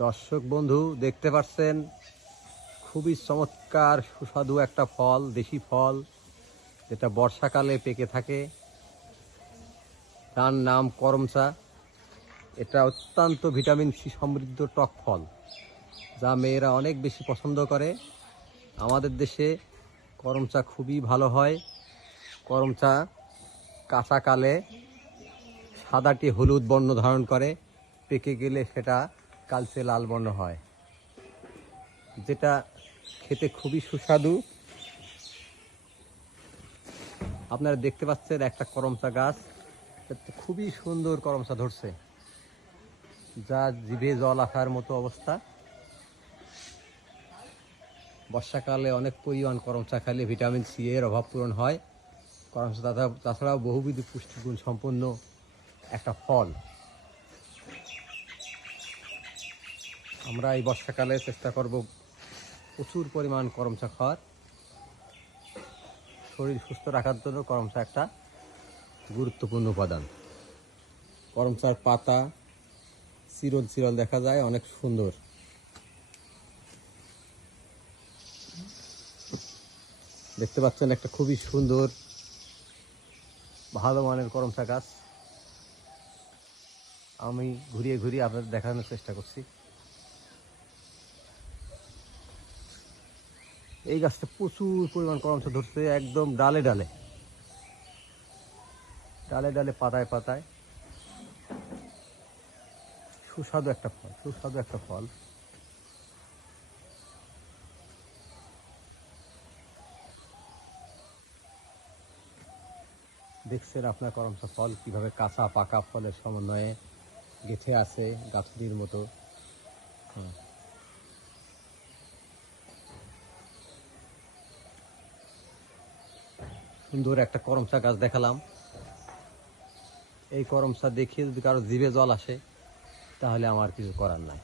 দর্শক বন্ধু দেখতে পাচ্ছেন খুবই চমৎকার সুস্বাদু একটা ফল, দেশি ফল, যেটা বর্ষাকালে পেকে থাকে। তার নাম করমচা। এটা অত্যন্ত ভিটামিন সি সমৃদ্ধ টক ফল, যা মেয়েরা অনেক বেশি পছন্দ করে। আমাদের দেশে করমচা খুবই ভালো হয়। করমচা কাঁচাকালে সাদাটি হলুদ বর্ণ ধারণ করে, পেকে গেলে সেটা কালচে লাল বর্ণ হয়, যেটা খেতে খুবই সুস্বাদু। আপনারা দেখতে পাচ্ছেন একটা করমচা গাছ, খুবই সুন্দর করমচা ধরছে, যা জিভে জল আসার মতো অবস্থা। বর্ষাকালে অনেক পরিমাণ করমচা খেলে ভিটামিন সি এর অভাব পূরণ হয়। করমচা তাছাড়াও বহুবিধ পুষ্টিগুণ সম্পন্ন একটা ফল। আমরা এই বর্ষাকালে চেষ্টা করব প্রচুর পরিমাণ করমচা খাওয়ার। শরীর সুস্থ রাখার জন্য করমচা একটা গুরুত্বপূর্ণ উপাদান। করমচার পাতা চিরল চিরল দেখা যায়, অনেক সুন্দর। দেখতে পাচ্ছেন একটা খুবই সুন্দর ভালো মানের করমচা গাছ। আমি ঘুরিয়ে ঘুরিয়ে আপনাদের দেখানোর চেষ্টা করছি। এই গাছটা প্রচুর পরিমাণ করমচা ধরছে, একদম ডালে ডালে ডালে ডালে পাতায় পাতায়। সুস্বাদু একটা ফল, সুস্বাদু একটা ফল। দেখছেন আপনার করমচা ফল কিভাবে কাঁচা পাকা ফলের সমন্বয়ে গেঁথে আছে গাঁথনির মতো। সুন্দর একটা করমচা গাছ দেখালাম। এই করমচা দেখে যদি কারো জিভে জল আসে, তাহলে আমার কিছু করার নাই।